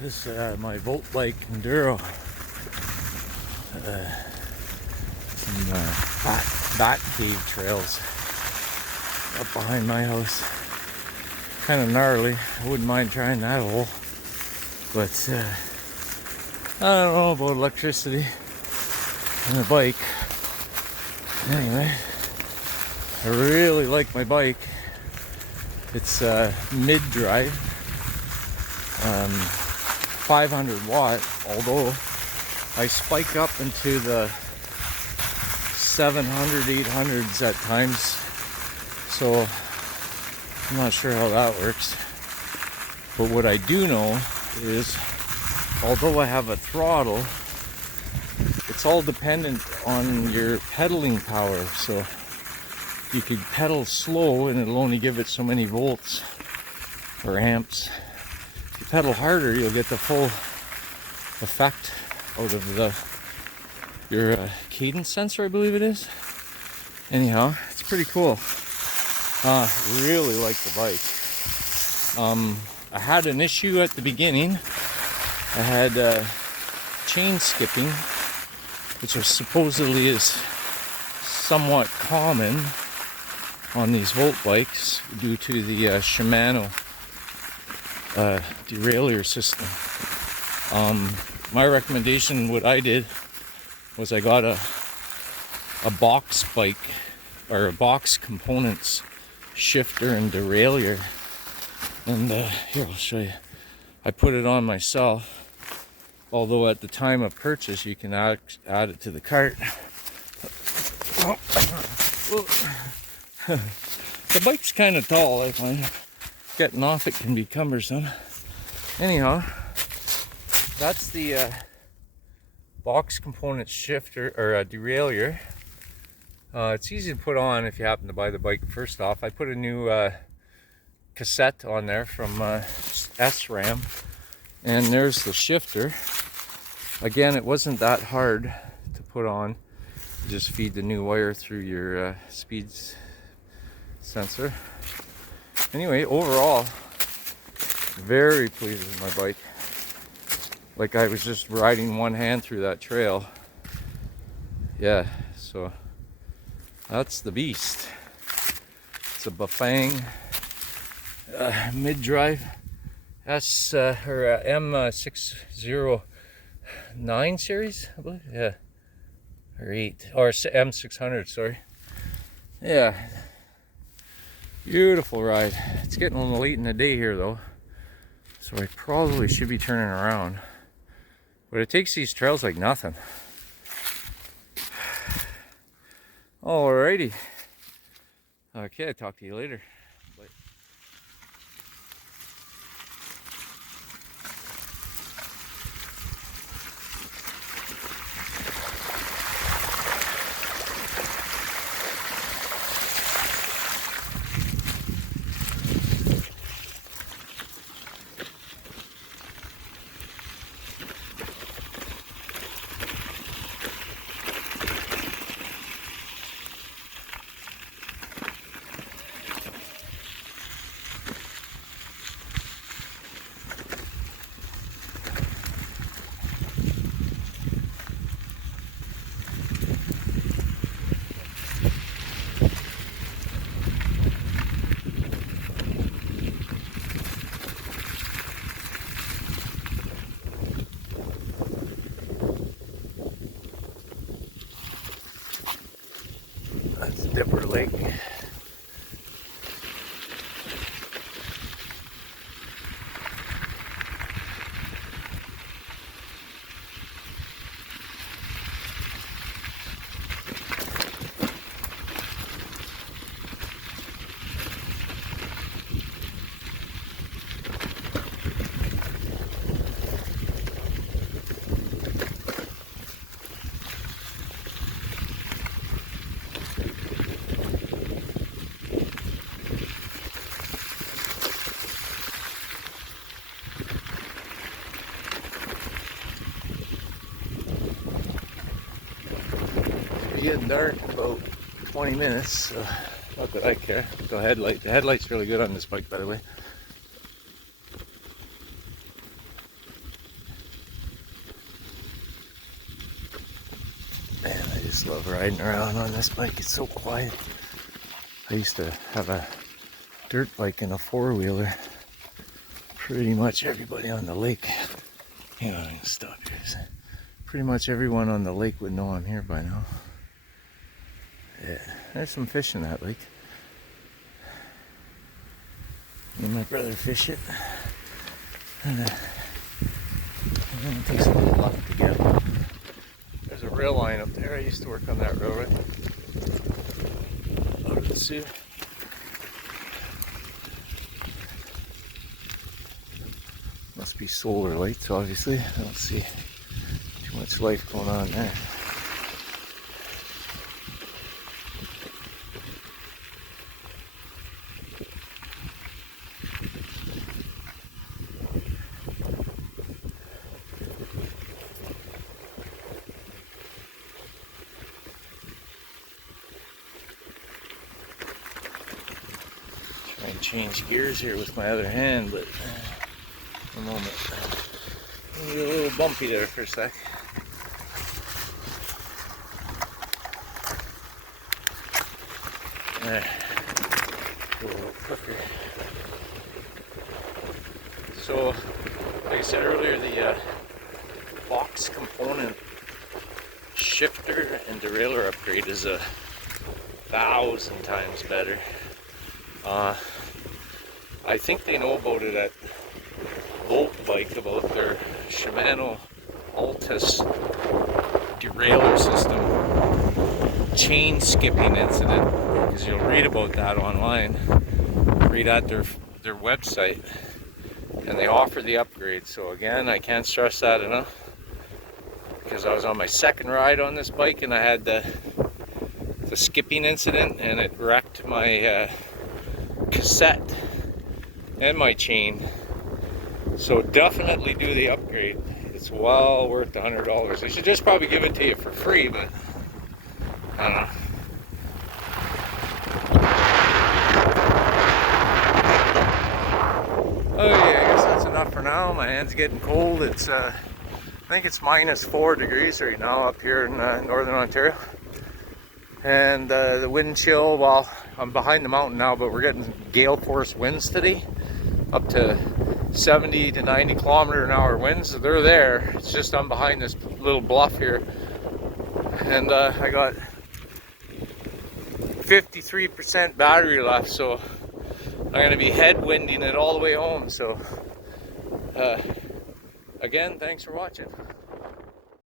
This is my Voltbike Enduro. Some bat cave trails up behind my house. Kind of gnarly. I wouldn't mind trying that hole, but I don't know about electricity and a bike. Anyway, I really like my bike. It's Mid Drive, 500 watt, although I spike up into the 700, 800s at times, so I'm not sure how that works. But what I do know is, although I have a throttle, it's all dependent on your pedaling power. So you could pedal slow and it'll only give it so many volts or amps. If you pedal harder, you'll get the full effect out of your cadence sensor, I believe it is. Anyhow, it's pretty cool. Really like the bike. I had an issue at the beginning. I had chain skipping, which supposedly is somewhat common on these Volt bikes due to the Shimano derailleur system. My recommendation, what I did was I got a box bike, or a box components shifter and derailleur, and here I'll show you. I put it on myself, although at the time of purchase you can add it to the cart. The bike's kind of tall. I find getting off it can be cumbersome. Anyhow, that's the box component shifter, or derailleur. It's easy to put on if you happen to buy the bike first off. I put a new cassette on there from SRAM, and there's the shifter. Again, it wasn't that hard to put on. You just feed the new wire through your speeds sensor. Anyway, overall, very pleased with my bike. Like, I was just riding one hand through that trail. Yeah, so that's the beast. It's a Bafang Mid Drive M609 series, I believe. Yeah, or 8, or M600. Sorry. Yeah, beautiful ride. It's getting a little late in the day here though, so I probably should be turning around. But it takes these trails like nothing. Alrighty. Okay, I'll talk to you later. Bye. That's Dipper Lake. It's getting dark in about 20 minutes, so not that I care. The headlight's really good on this bike, by the way. love riding around on this bike. It's so quiet. I used to have a dirt bike and a four-wheeler. Pretty much everybody on the lake, hang on, I'm gonna stop here. Pretty much everyone on the lake would know I'm here by now. Yeah, there's some fish in that lake. Me and my brother fish it. And it takes a little luck to get one. There's a rail line up there. I used to work on that railroad out of the Sioux. Must be solar lights, obviously. I don't see too much life going on there. Try and change gears here with my other hand, but a moment. A little bumpy there for a sec. There. Go a little quicker. So, like I said earlier, the box component shifter and derailleur upgrade is 1,000 times better. I think they know about it at Voltbike, about their Shimano Altus derailleur system chain skipping incident, because you'll read about that online, read at their website, and they offer the upgrade. So again, I can't stress that enough, because I was on my second ride on this bike and I had the skipping incident, and it wrecked my cassette and my chain. So definitely do the upgrade. It's well worth the $100. They should just probably give it to you for free, but I don't know. Okay, I guess that's enough for now. My hand's getting cold. It's I think it's -4 degrees right now up here in northern Ontario. And the wind chill, well, I'm behind the mountain now, but we're getting gale force winds today, up to 70 to 90 kilometer an hour winds. They're there. It's just I'm behind this little bluff here, and I got 53% battery left, so I'm going to be headwinding it all the way home. So again, thanks for watching.